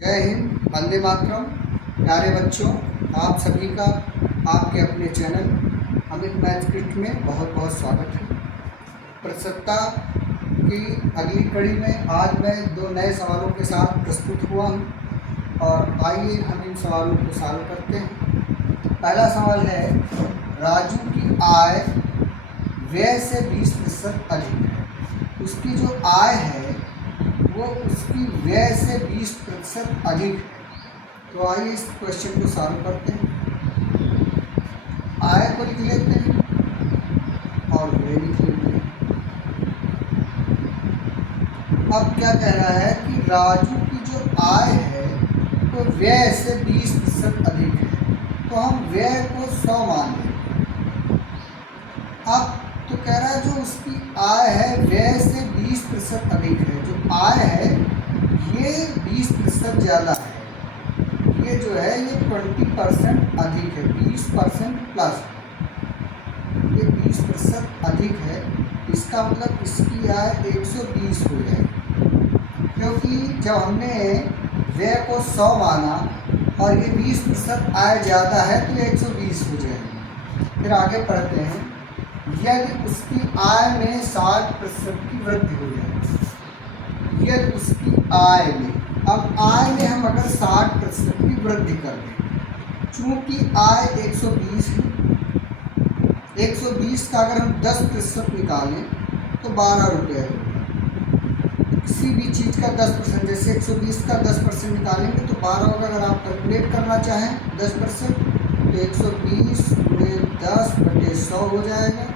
जय हिंद, वंदे मातरम। प्यारे बच्चों, आप सभी का आपके अपने चैनल अमित मैथ किट में बहुत बहुत स्वागत है। प्रसन्नता की अगली कड़ी में आज मैं दो नए सवालों के साथ प्रस्तुत हुआ हूँ और आइए हम इन सवालों को सॉल्व करते हैं। पहला सवाल है, राजू की आय व्यय से 20% अधिक है। उसकी जो आय है वो उसकी व्यय से 20% अधिक है। तो आइए इस क्वेश्चन को सॉल्व करते हैं। आय को लिख लेते हैं और व्यय लिख लेते हैं। अब क्या कह रहा है कि राजू की जो आय है वो व्यय से 20% अधिक है, तो हम व्यय को 100 मान लेंगे। अब तो कह रहा है जो उसकी आय है व्यय से 20% अधिक है। जो आय है ये 20% ज़्यादा है, ये जो है ये 20% अधिक है, 20% प्लस, ये 20% अधिक है। इसका मतलब इसकी आय 120 हो जाएगी, क्योंकि जब हमने व्यय को 100 माना और ये 20% आय ज़्यादा है तो ये 120 हो जाएगी। फिर आगे पढ़ते हैं, यदि उसकी आय में 60% की वृद्धि हो जाए। यदि उसकी आय में, अब आय में हम अगर 60% की वृद्धि कर दें, चूँकि आय 120 है, 120 का अगर हम 10% निकालें तो 12 रुपये होगा। किसी भी चीज़ का 10%, जैसे 120 का 10% निकालेंगे तो 12 होगा। अगर आप कैलकुलेट करना चाहें 10% तो 120 गुणे 10/100 हो जाएगा।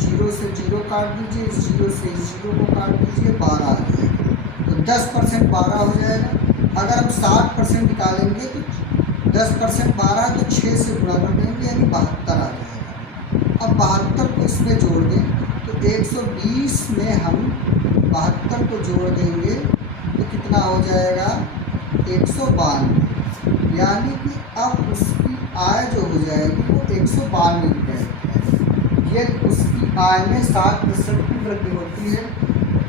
0 से 0 काट दीजिए, 0 से 0 को काट दीजिए, 12 आ जाएगा। तो 10% 12 हो जाएगा। अगर हम 60% निकालेंगे तो 10% 12 तो 6 से गुणा कर देंगे, यानी 72 आ जाएगा। अब 72 को इसमें जोड़ दें तो 120 में हम 72 को जोड़ देंगे तो कितना हो जाएगा, 192। यानी कि अब उसकी आय जो हो जाएगी वो 192 रुपये है। यदि उसकी आय में 60% की वृद्धि होती है,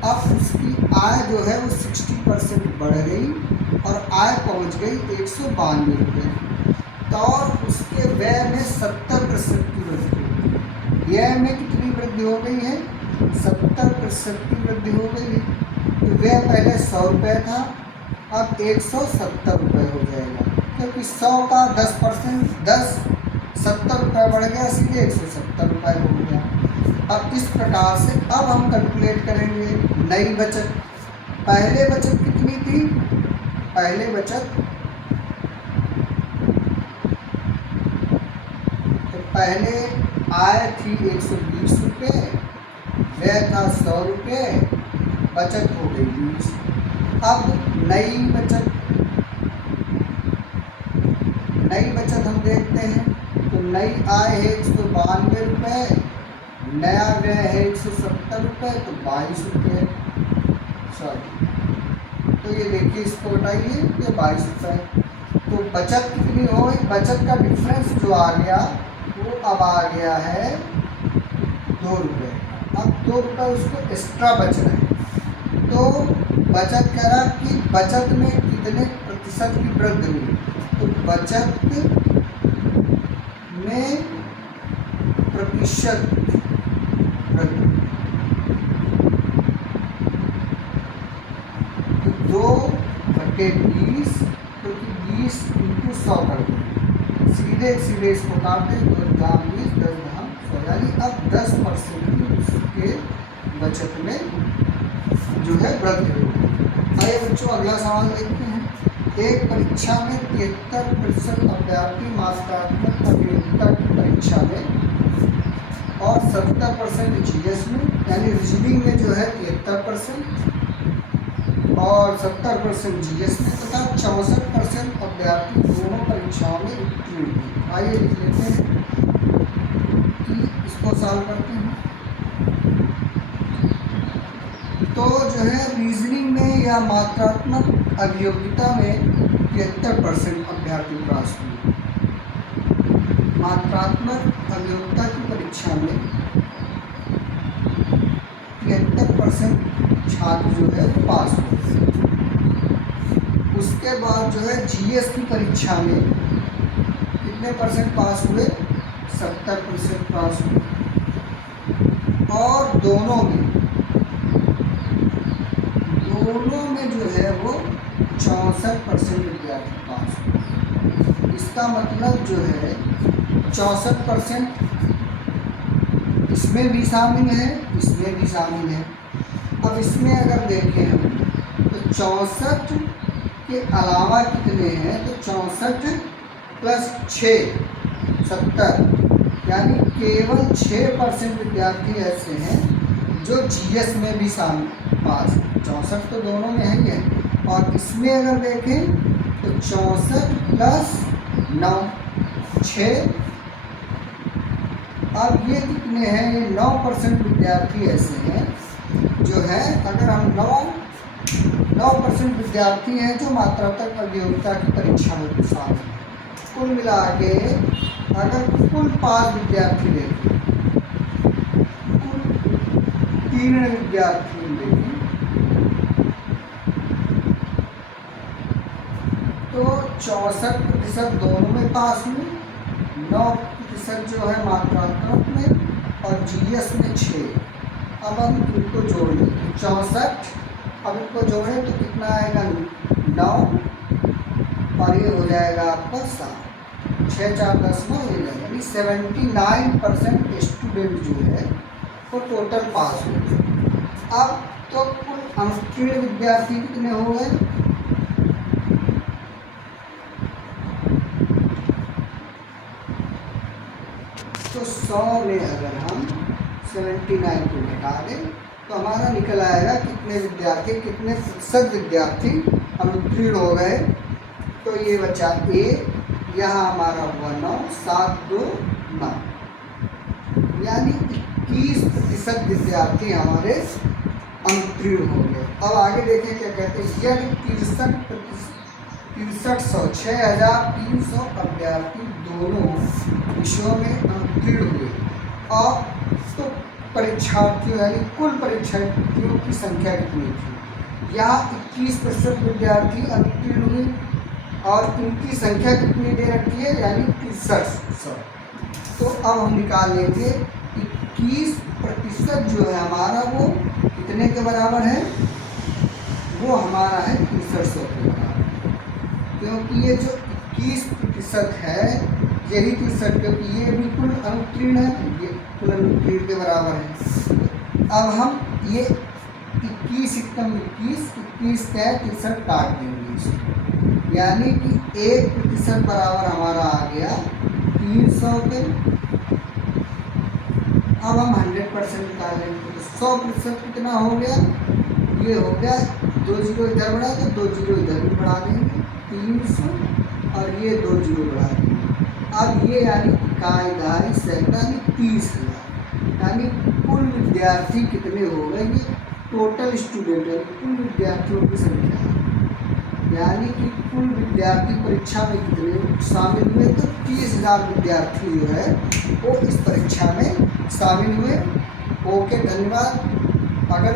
अब उसकी आय जो है वो 60% बढ़ गई और आय पहुंच गई 192 रुपये। तो और उसके व्यय में 70% की वृद्धि हुई। व्यय में कितनी वृद्धि हो गई है, 70% की वृद्धि हो गई है। तो व्यय पहले 100 रुपये था, अब 170 रुपये हो जाएगा, क्योंकि 100 का 10% 70 रुपये बढ़ गया, इसलिए 170 रुपये हो गया। अब इस प्रकार से अब हम कैलकुलेट करेंगे नई बचत। पहले बचत कितनी थी, पहले बचत तो पहले आय थी 120 रुपये, व्यय था 100 रुपये, बचत हो गई 20। अब नई बचत हम देखते हैं तो नई आय है 192 रुपये, नया व्यय है 170 रुपये, तो 22 रुपये, तो ये देखिए, इसको हटाइए, ये 22 रुपये। तो बचत कितनी हो गई, बचत का डिफरेंस जो आ गया वो अब आ गया है 2 रुपये। अब 2 रुपये उसको एक्स्ट्रा बच रहे हैं। तो बचत कह रहा कि बचत में कितने प्रतिशत की वृद्धि हुई, तो बचत में प्रतिशत वृद्धि, तो 2/20, क्योंकि 20 × 100 कर दें, सीधे सीधे इसको काट दें, 2 दाम 20, 10 दाम 100, यानी अब 10% की उसके बचत में जो है वृद्धि होगी। आइए बच्चों अगला सवाल देखते हैं। एक परीक्षा में 73% अभ्यर्थी मात्रात्मक अभियोगिता की परीक्षा में और 70% जीएस में, यानी रीजनिंग में जो है 73% और 70% जीएस में तथा 64% अभ्यर्थी दोनों परीक्षाओं में उत्तीर्ण हुए। आइए लिख लेते हैं कि इसको सॉल्व करते हैं। तो जो है रीजनिंग में या मात्रात्मक अभियोगिता में 73% अभ्यर्थी पास हुए। मात्रात्मक अभियोगिता की परीक्षा में 73% छात्र जो है पास हुए। उसके बाद जो है जीएस की परीक्षा में कितने परसेंट पास हुए, 70% पास हुए। और दोनों में जो है वो 64% विद्यार्थी पास हुए। इसका मतलब जो है 64% इसमें भी शामिल है, इसमें भी शामिल है। अब इसमें अगर देखें हम तो 64 के अलावा कितने हैं, तो 64 प्लस 6 70, यानी केवल 6% विद्यार्थी ऐसे हैं जो जीएस में भी शामिल पास है। 64 तो दोनों में ही है। और इसमें अगर देखें तो 64 प्लस 9 6। अब ये कितने हैं, ये 9% विद्यार्थी ऐसे हैं जो है, अगर हम 9% विद्यार्थी हैं जो मात्रात्मक प्रतियोगिता की परीक्षा में शामिल हैं। कुल मिला के अगर कुल 5 विद्यार्थी देखें, कुल 3 विद्यार्थी देखें तो 64% दोनों में पास हुए, 9% जो है मात्रात्मक में और जीएस में 6। अब हम इनको जोड़ लें, 64, अब इनको जोड़ें तो कितना आएगा, 9 और ये हो जाएगा आपका 7, 6 4 10 9 हो जाएगा, यानी 79% स्टूडेंट जो है वो टोटल पास हो गए। अब तो कुल अंकोत्तीर्ण विद्यार्थी कितने हो गए, तो 100 में अगर हम 79 को घटा दें तो हमारा निकल आएगा कितने विद्यार्थी, कितने प्रतिशत विद्यार्थी अनुत्तीर्ण हो गए। तो ये बचा ए, यहाँ हमारा हुआ 9, 7 2 9, यानी 21% विद्यार्थी हमारे अनुत्तीर्ण हो गए। अब आगे देखें क्या कहते हैं, यदि 6300 अभ्यर्थी दोनों विषयों में अनुत्तीर्ण हुए और तो परीक्षार्थियों यानी कुल परीक्षार्थियों की संख्या कितनी थी, यहाँ 21% विद्यार्थी अनुत्तीर्ण हुए और इनकी संख्या कितनी दे रखी है, यानी 6300। तो अब हम निकाल लेंगे 21% जो है हमारा वो कितने के बराबर है, वो हमारा है 6300 के बराबर, क्योंकि ये जो 21% है यही 63, क्योंकि ये बिल्कुल अनुत्तीर्ण है, ये कुल अनुत्तीर्ण के बराबर है। अब हम ये 21 क्या है, 63 काट देंगे इसको, यानी कि 1% बराबर हमारा आ गया 300 के। अब हम 100% निकालेंगे तो 100% कितना हो गया, ये हो गया 2 जीरो इधर बढ़ा तो 2 जीरो इधर भी बढ़ा देंगे, 300 और ये 2 जीरो बढ़ा देंगे। अब ये यानी इकाई दहाई सैकड़ा यानी 30,000, यानी कुल विद्यार्थी कितने हो गए, ये टोटल स्टूडेंट है, कुल विद्यार्थियों की संख्या, यानी कि कुल विद्यार्थी परीक्षा में कितने शामिल हुए, तो 30,000 विद्यार्थी जो है वो इस परीक्षा में शामिल हुए। ओके, धन्यवाद। अगर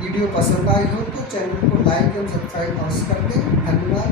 वीडियो पसंद आई हो तो चैनल को लाइक एवं सब्सक्राइब अवश्य कर दें। धन्यवाद।